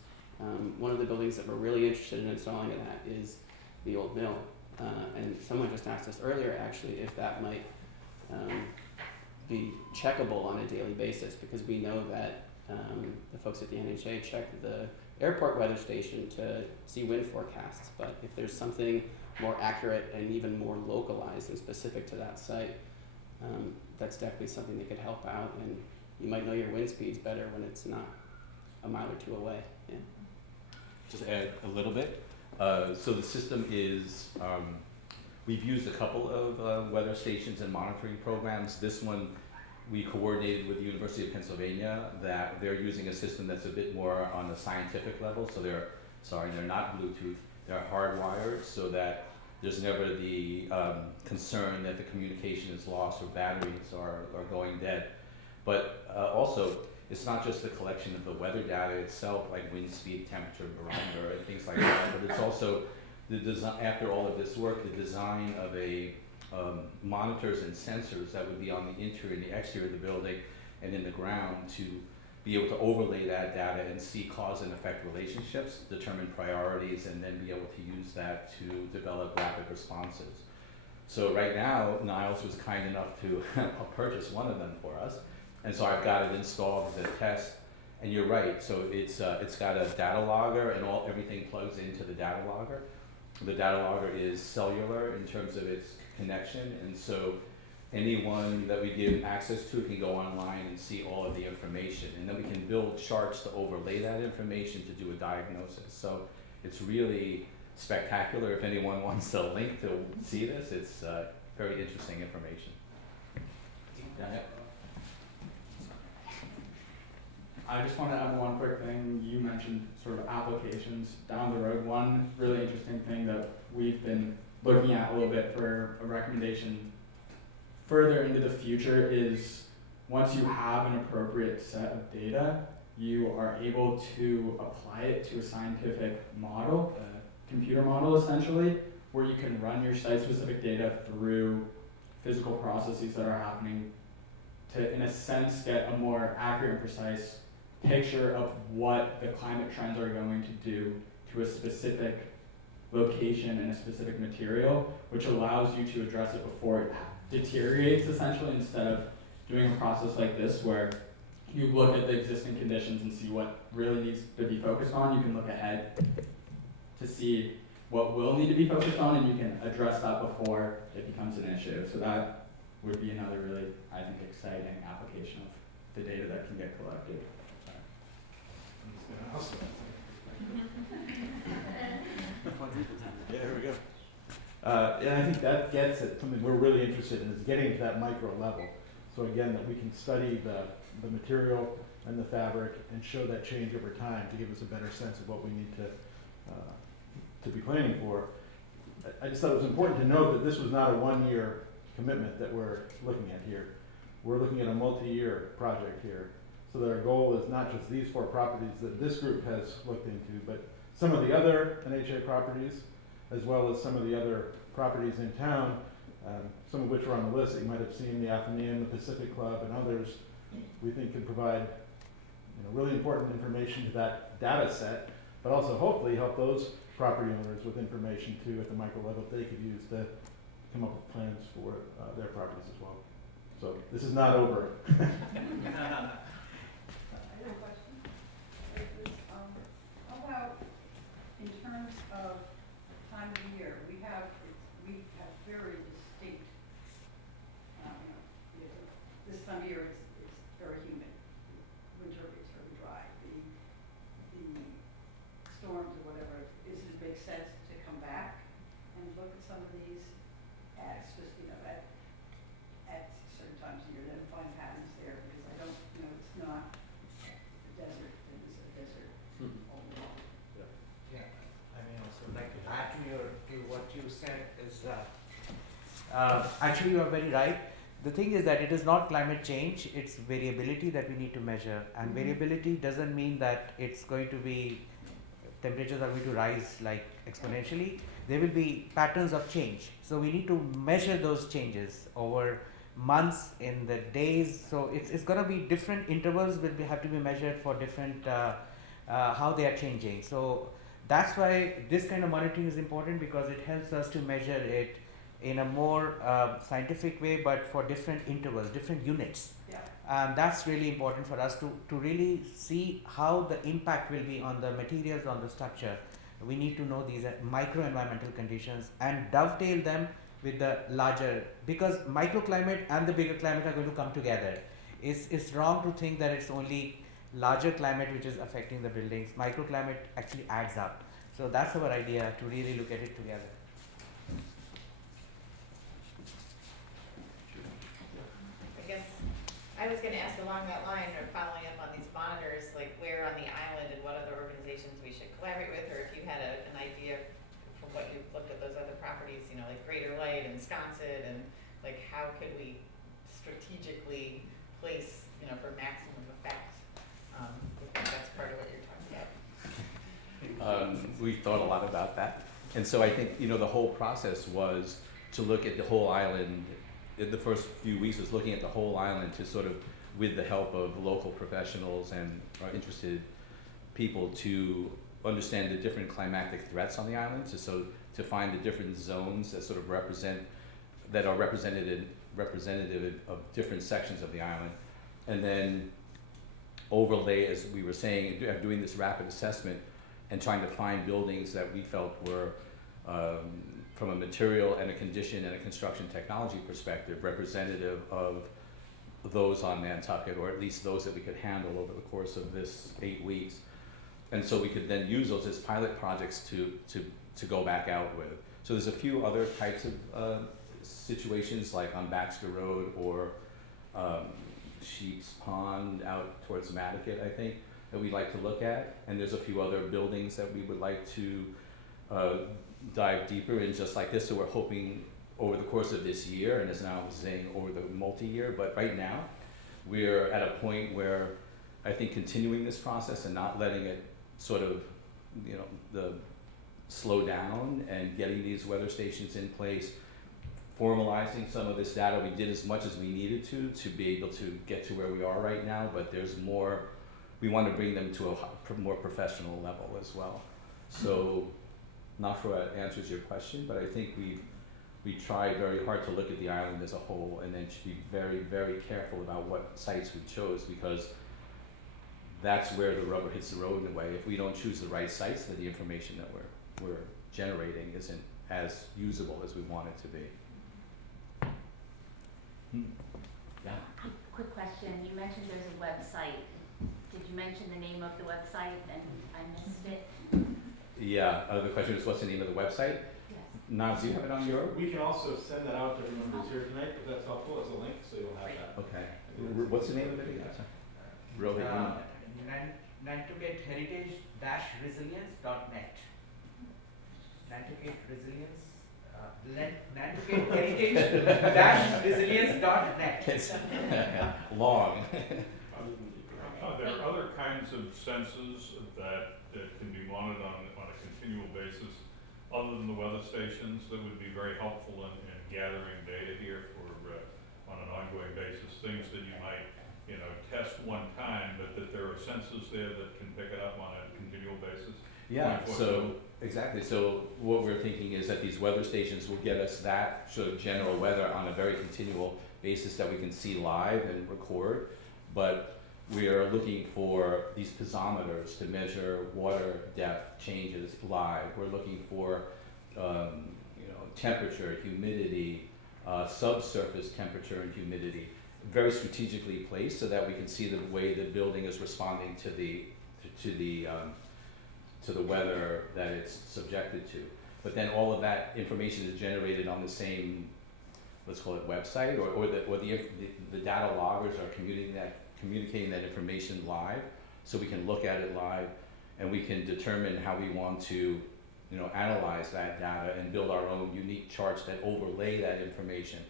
One of the buildings that we're really interested in installing it at is the old mill. And someone just asked us earlier, actually, if that might be checkable on a daily basis, because we know that the folks at the NHA check the airport weather station to see wind forecasts. But if there's something more accurate and even more localized and specific to that site, that's definitely something that could help out, and you might know your wind speeds better when it's not a mile or two away. Yeah. Just add a little bit. So the system is, we've used a couple of weather stations and monitoring programs. This one we coordinated with the University of Pennsylvania, that they're using a system that's a bit more on the scientific level. So they're not Bluetooth, they're hardwired, so that there's never the concern that the communication is lost or batteries are going dead. But also, it's not just the collection of the weather data itself, like wind speed, temperature, barometer, and things like that, but it's also the design, after all of this work, the design of a monitors and sensors that would be on the interior and the exterior of the building and in the ground, to be able to overlay that data and see cause and effect relationships, determine priorities, and then be able to use that to develop rapid responses. So right now, Niles was kind enough to purchase one of them for us, and so I've got it installed as a test. And you're right, so it's got a data logger, and everything plugs into the data logger. The data logger is cellular in terms of its connection, and so anyone that we give access to can go online and see all of the information, and then we can build charts to overlay that information to do a diagnosis. So it's really spectacular. If anyone wants a link to see this, it's very interesting information. Yeah. I just want to add one quick thing. You mentioned sort of applications down the road. One really interesting thing that we've been looking at a little bit for a recommendation further into the future is, once you have an appropriate set of data, you are able to apply it to a scientific model, a computer model essentially, where you can run your site-specific data through physical processes that are happening to, in a sense, get a more accurate and precise picture of what the climate trends are going to do to a specific location and a specific material, which allows you to address it before it deteriorates, essentially, instead of doing a process like this where you look at the existing conditions and see what really needs to be focused on. You can look ahead to see what will need to be focused on, and you can address that before it becomes an issue. So that would be another really, I think, exciting application of the data that can get collected. Yeah, here we go. And I think that gets at something we're really interested in, is getting to that micro level. So again, that we can study the material and the fabric and show that change over time to give us a better sense of what we need to be planning for. I just thought it was important to note that this was not a one-year commitment that we're looking at here. We're looking at a multi-year project here. So that our goal is not just these 4 properties that this group has looked into, but some of the other NHA properties, as well as some of the other properties in town, some of which are on the list that you might have seen, the Athenaeum, the Pacific Club, and others, we think can provide really important information to that data set, but also hopefully help those property owners with information too at the micro level that they could use to come up with plans for their properties as well. So this is not over. I have a question. How about in terms of time of year? We have very distinct, this time of year it's very humid. Winter it's very dry. The storms or whatever, does it make sense to come back and look at some of these at certain times of year, then find patterns there, because I don't, it's not a desert, it is a desert overall. Yeah, I mean, also like to add to what you said is, actually you are very right. The thing is that it is not climate change, it's variability that we need to measure, and variability doesn't mean that it's going to be, temperatures are going to rise like exponentially. There will be patterns of change, so we need to measure those changes over months, in the days. So it's going to be different intervals have to be measured for different how they are changing. So that's why this kind of monitoring is important, because it helps us to measure it in a more scientific way, but for different intervals, different units. Yeah. That's really important for us to really see how the impact will be on the materials, on the structure. We need to know these micro-environmental conditions and dovetail them with the larger, because microclimate and the bigger climate are going to come together. It's wrong to think that it's only larger climate which is affecting the buildings. Microclimate actually adds up. So that's our idea, to really look at it together. I guess I was gonna ask along that line, or following up on these monitors, like where on the island and what other organizations we should collaborate with, or if you had an idea from what you've looked at those other properties, like Greater Light and Sconset, and like how could we strategically place, for maximum effect. I think that's part of what you're talking about. We've thought a lot about that. And so I think, the whole process was to look at the whole island. In the first few weeks was looking at the whole island to sort of, with the help of local professionals and interested people, to understand the different climatic threats on the island, to find the different zones that sort of are representative of different sections of the island, and then overlay, as we were saying, doing this rapid assessment and trying to find buildings that we felt were, from a material and a condition and a construction technology perspective, representative of those on Nantucket, or at least those that we could handle over the course of this 8 weeks. And so we could then use those as pilot projects to go back out with. So there's a few other types of situations, like on Baxter Road or Sheep's Pond out towards Nantucket, I think, that we'd like to look at. And there's a few other buildings that we would like to dive deeper in, just like this. So we're hoping over the course of this year, and as now I was saying, over the multi-year, but right now we're at a point where I think continuing this process and not letting it sort of, slow down, and getting these weather stations in place, formalizing some of this data. We did as much as we needed to be able to get to where we are right now, but there's more. We want to bring them to a more professional level as well. So, not sure that answers your question, but I think we tried very hard to look at the island as a whole, and then should be very, very careful about what sites we chose, because that's where the rubber hits the road in a way. If we don't choose the right sites, then the information that we're generating isn't as usable as we want it to be. Yeah. Quick question. You mentioned there's a website. Did you mention the name of the website and I missed it? Yeah. The question is, what's the name of the website? Yes. Naz, do you have it on your? We can also send that out to everyone who's here tonight, if that's helpful, as a link, so you'll have that. Okay. What's the name of it again? Rohit. Nantucket Heritage-Resilience.net. Nantucket Resilience. Nantucket Heritage-Resilience.net. Long. Are there other kinds of senses that can be monitored on a continual basis, other than the weather stations, that would be very helpful in gathering data here for on an ongoing basis? Things that you might test one time, but that there are sensors there that can pick it up on a continual basis? Yeah, so Exactly. So what we're thinking is that these weather stations will get us that sort of general weather on a very continual basis that we can see live and record. But we are looking for these piezometers to measure water depth changes live. We're looking for temperature, humidity, subsurface temperature and humidity, very strategically placed so that we can see the way the building is responding to the weather that it's subjected to. But then all of that information is generated on the same, let's call it website, or the data loggers are communicating that information live, so we can look at it live, and we can determine how we want to, analyze that data and build our own unique charts that overlay that information.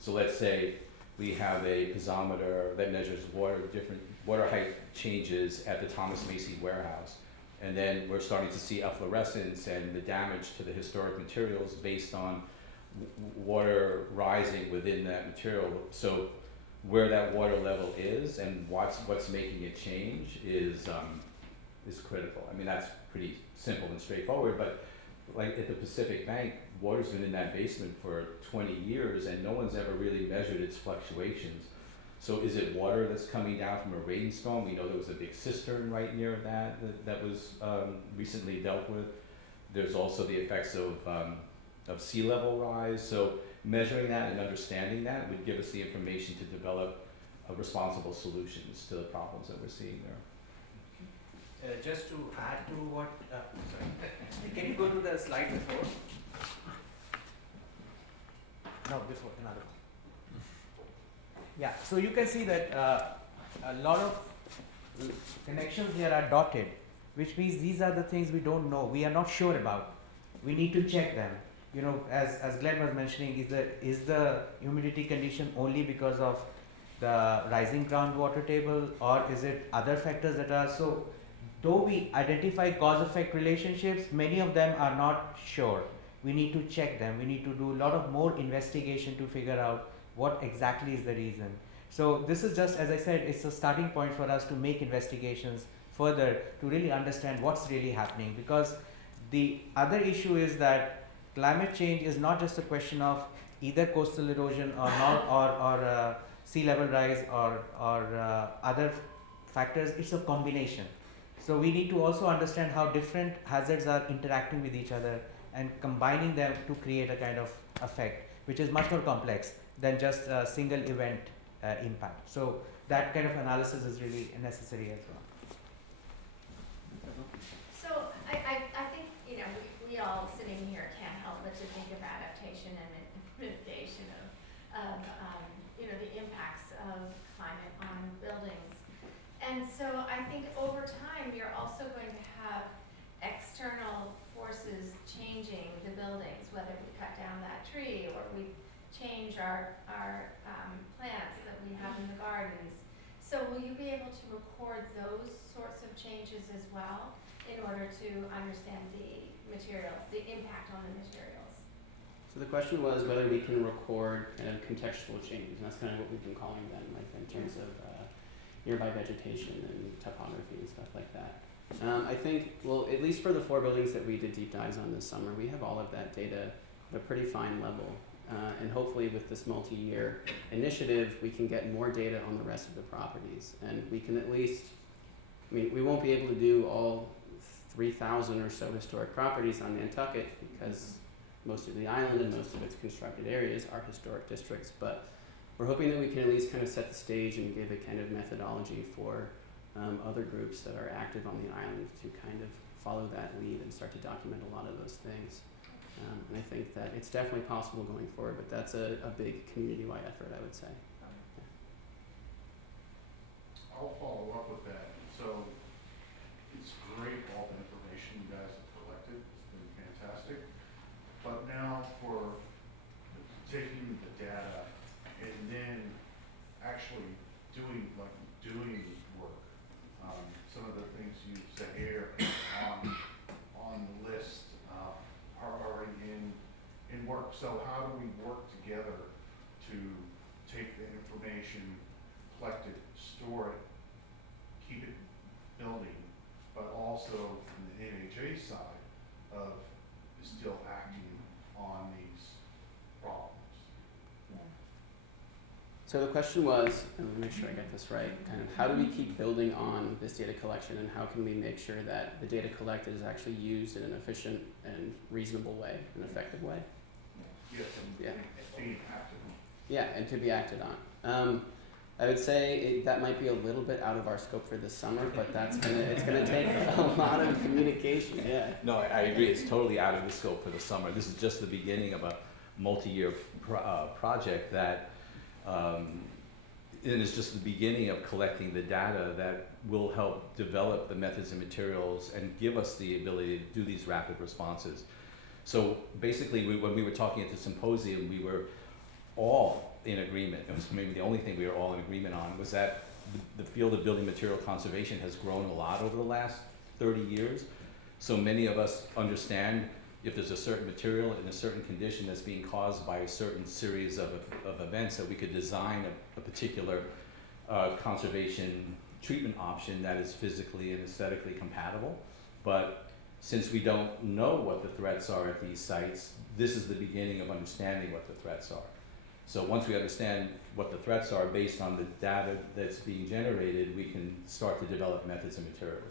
So let's say we have a piezometer that measures different water height changes at the Thomas Macy warehouse. And then we're starting to see efflorescence and the damage to the historic materials based on water rising within that material. So where that water level is and what's making it change is critical. I mean, that's pretty simple and straightforward, but like at the Pacific Bank, water's been in that basement for 20 years and no one's ever really measured its fluctuations. So is it water that's coming down from a rainstorm? We know there was a big cistern right near that was recently dealt with. There's also the effects of sea level rise. So measuring that and understanding that would give us the information to develop responsible solutions to the problems that we're seeing there. Just to add to what, sorry, can you go to the slide before? No, before, another one. Yeah, so you can see that a lot of connections here are dotted, which means these are the things we don't know, we are not sure about. We need to check them. As Glenn was mentioning, is the humidity condition only because of the rising groundwater table, or is it other factors that are so? Though we identify cause-effect relationships, many of them are not sure. We need to check them. We need to do a lot of more investigation to figure out what exactly is the reason. So this is just, as I said, it's a starting point for us to make investigations further to really understand what's really happening. Because the other issue is that climate change is not just a question of either coastal erosion or sea level rise or other factors. It's a combination. So we need to also understand how different hazards are interacting with each other and combining them to create a kind of effect, which is much more complex than just a single event impact. So that kind of analysis is really necessary as well. So I think, we all sitting here can't help but to think of adaptation and mitigation of the impacts of climate on buildings. And so I think over time, you're also going to have external forces changing the buildings, whether we cut down that tree or we change our plants that we have in the gardens. So will you be able to record those sorts of changes as well in order to understand the impact on the materials? So the question was whether we can record kind of contextual changes, and that's kind of what we've been calling them, like in terms of nearby vegetation and topography and stuff like that. I think, well, at least for the 4 buildings that we did deep dives on this summer, we have all of that data at a pretty fine level. And hopefully with this multi-year initiative, we can get more data on the rest of the properties. And we can at least, we won't be able to do all 3,000 or so historic properties on Nantucket because most of the island and most of its constructed areas are historic districts, but we're hoping that we can at least kind of set the stage and give a kind of methodology for other groups that are active on the island to kind of follow that lead and start to document a lot of those things. And I think that it's definitely possible going forward, but that's a big community-wide effort, I would say. I'll follow up with that. So it's great, all the information you guys have collected. It's been fantastic. But now for taking the data and then actually doing work. Some of the things you said here on the list are already in work. So how do we work together to take the information, collect it, store it, keep it building, but also from the NHA side, of still acting on these problems. So the question was, and let me make sure I get this right, kind of how do we keep building on this data collection, and how can we make sure that the data collected is actually used in an efficient and reasonable way, an effective way? Yes, Yeah. being active. Yeah, and to be acted on. I would say that might be a little bit out of our scope for this summer, but it's gonna take a lot of communication. Yeah. No, I agree. It's totally out of the scope for the summer. This is just the beginning of a multi-year project that, and it's just the beginning of collecting the data that will help develop the methods and materials and give us the ability to do these rapid responses. So basically, when we were talking at the symposium, we were all in agreement. It was maybe the only thing we were all in agreement on was that the field of building material conservation has grown a lot over the last 30 years. So many of us understand if there's a certain material in a certain condition that's being caused by a certain series of events, that we could design a particular conservation treatment option that is physically and aesthetically compatible. But since we don't know what the threats are at these sites, this is the beginning of understanding what the threats are. So once we understand what the threats are based on the data that's being generated, we can start to develop methods and materials.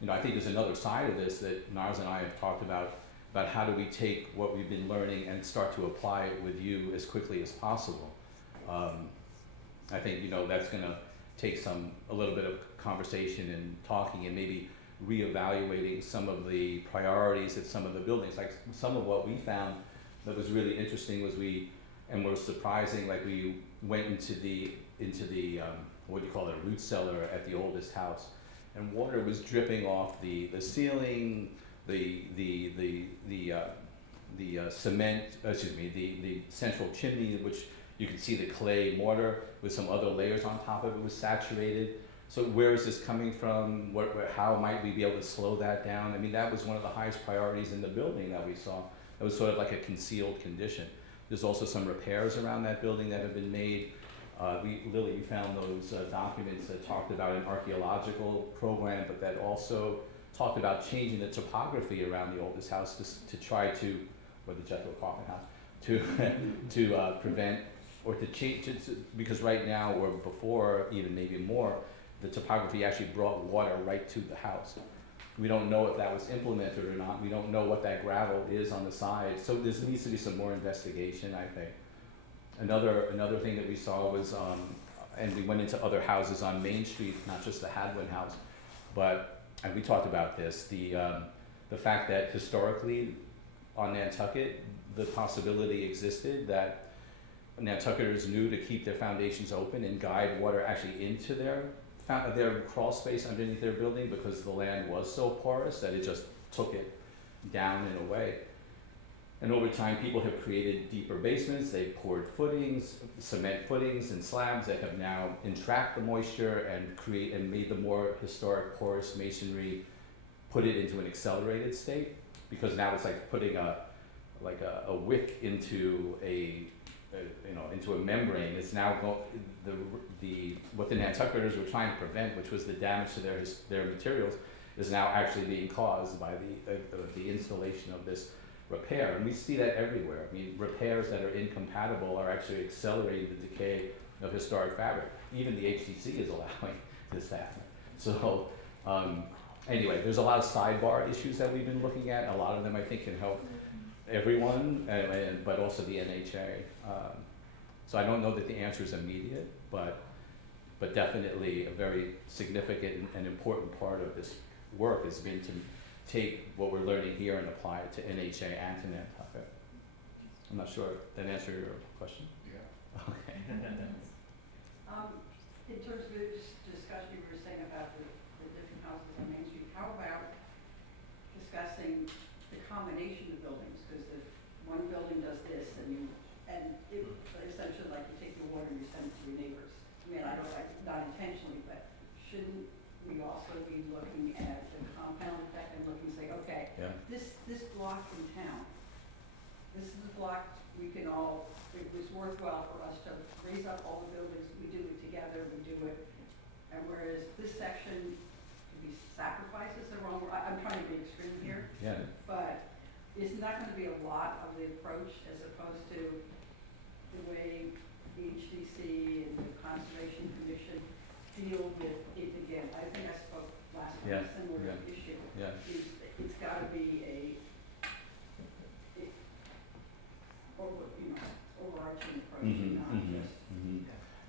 You know, I think there's another side of this that Niles and I have talked about how do we take what we've been learning and start to apply it with you as quickly as possible. I think, you know, that's gonna take a little bit of conversation and talking and maybe reevaluating some of the priorities at some of the buildings. Like some of what we found that was really interesting was and was surprising, like we went into the what do you call it, a root cellar at the oldest house, and water was dripping off the ceiling, the cement, the central chimney, which you could see the clay mortar with some other layers on top of it was saturated. So where is this coming from? How might we be able to slow that down? I mean, that was one of the highest priorities in the building that we saw. It was sort of like a concealed condition. There's also some repairs around that building that have been made. Lily, you found those documents that talked about an archaeological program, but that also talked about changing the topography around the oldest house to try to, or the Jethro Coffin House, to prevent or to change it, because right now or before, even maybe more, the topography actually brought water right to the house. We don't know if that was implemented or not. We don't know what that gravel is on the side. So there needs to be some more investigation, I think. Another thing that we saw was, and we went into other houses on Main Street, not just the Hadwin house, but, and we talked about this, the fact that historically on Nantucket, the possibility existed that Nantucketers knew to keep their foundations open and guide water actually into their crawl space underneath their building, because the land was so porous that it just took it down and away. And over time, people have created deeper basements. They've poured footings, cement footings and slabs that have now entrapped the moisture and made the more historic porous masonry, put it into an accelerated state, because now it's like putting a wick into into a membrane. It's now what the Nantucketers were trying to prevent, which was the damage to their materials, is now actually being caused by the installation of this repair. And we see that everywhere. I mean, repairs that are incompatible are actually accelerating the decay of historic fabric. Even the HTC is allowing this to happen. So anyway, there's a lot of sidebar issues that we've been looking at. A lot of them I think can help everyone, but also the NHA. So I don't know that the answer is immediate, but definitely a very significant and important part of this work has been to take what we're learning here and apply it to NHA and to Nantucket. I'm not sure if that answered your question. Yeah. Okay. In terms of this discussion you were saying about the different houses on Main Street, how about discussing the combination of buildings? Because if one building does this and it essentially like you take the water and you send it to your neighbors. I mean, I don't like, not intentionally, but shouldn't we also be looking at the compound effect and looking and say, okay, Yeah. this block in town, this is the block we can all, it was worthwhile for us to raise up all the buildings, we do it together, we do it, and whereas this section, maybe sacrifice is the wrong word, I'm trying to be extreme here, Yeah. but isn't that gonna be a lot of the approach as opposed to the way the HDC and the Conservation Commission deal with it again? I think I spoke last time, Yeah, similar yeah. issue. Yeah. It's gotta be overarching approach, not just.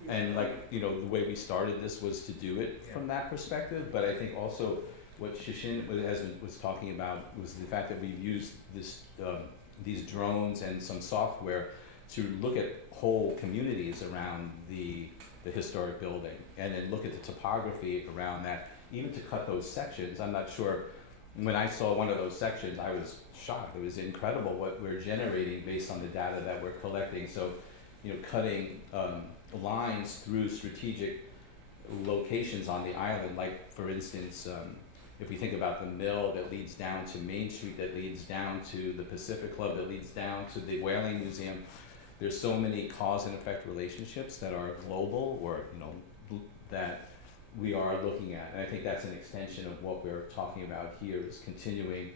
And like, you know, the way we started this was to do it from that perspective, but I think also what Shishin was talking about was the fact that we've used this, these drones and some software to look at whole communities around the historic building, and then look at the topography around that, even to cut those sections. I'm not sure, when I saw one of those sections, I was shocked. It was incredible what we're generating based on the data that we're collecting. So, you know, cutting lines through strategic locations on the island, like for instance, if we think about the mill that leads down to Main Street, that leads down to the Pacific Club, that leads down to the Whaling Museum, there's so many cause and effect relationships that are global, or, you know, that we are looking at. And I think that's an extension of what we're talking about here, is continuing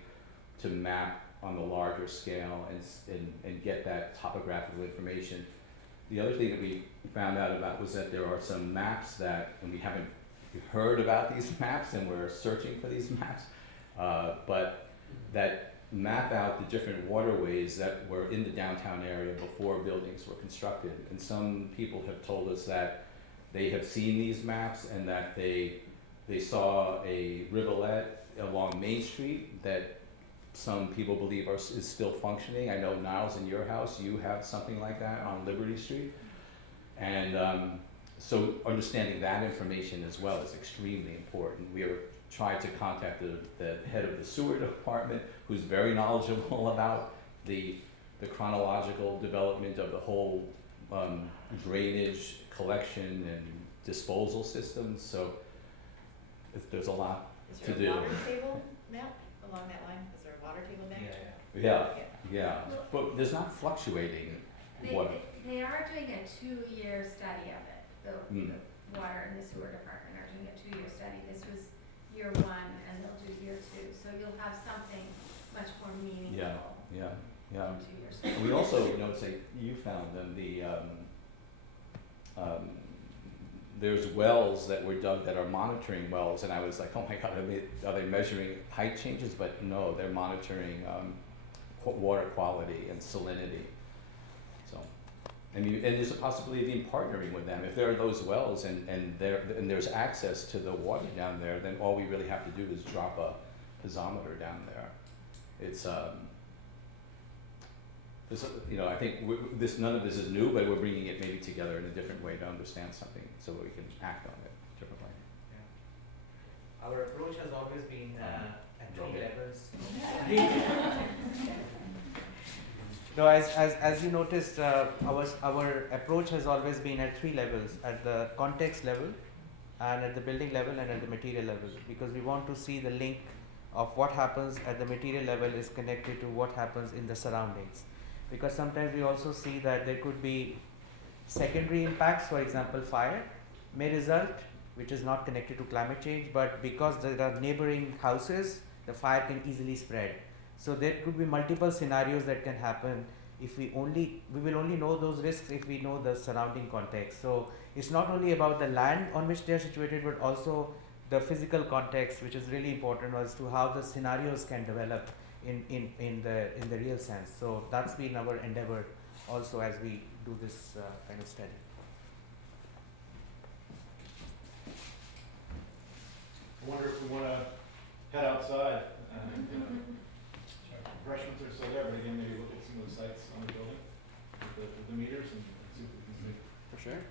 to map on the larger scale and get that topographical information. The other thing that we found out about was that there are some maps that, and we haven't heard about these maps, and we're searching for these maps, but that map out the different waterways that were in the downtown area before buildings were constructed. And some people have told us that they have seen these maps, and that they saw a rivulet along Main Street that some people believe is still functioning. I know, Niles, in your house, you have something like that on Liberty Street. And so understanding that information as well is extremely important. We are trying to contact the head of the sewer department, who's very knowledgeable about the chronological development of the whole drainage collection and disposal systems. So there's a lot to do. Is there a water table map along that line? Is there a water table map? Yeah, but there's not fluctuating water. They are doing a 2-year study of it. The water and the sewer department are doing a 2-year study. This was year 1, and they'll do year 2. So you'll have something much more meaningful. Yeah. In 2 years. And we also, you know, say you found them, there's wells that were dug that are monitoring wells, and I was like, oh my God, are they measuring height changes? But no, they're monitoring water quality and salinity. So, and there's a possibility of even partnering with them. If there are those wells and there's access to the water down there, then all we really have to do is drop a piezometer down there. It's you know, I think none of this is new, but we're bringing it maybe together in a different way to understand something, so we can act on it differently. Yeah. Our approach has always been at 3 levels. No, as you noticed, our approach has always been at 3 levels: at the context level, and at the building level, and at the material level, because we want to see the link of what happens at the material level is connected to what happens in the surroundings. Because sometimes we also see that there could be secondary impacts, for example, fire may result, which is not connected to climate change, but because there are neighboring houses, the fire can easily spread. So there could be multiple scenarios that can happen if we will only know those risks if we know the surrounding context. So it's not only about the land on which they are situated, but also the physical context, which is really important as to how the scenarios can develop in the real sense. So that's been our endeavor also as we do this kind of study. I wonder if we want to head outside and refreshments are still there, but again, maybe look at some of the sites on the building with the meters and see what we can see. For sure.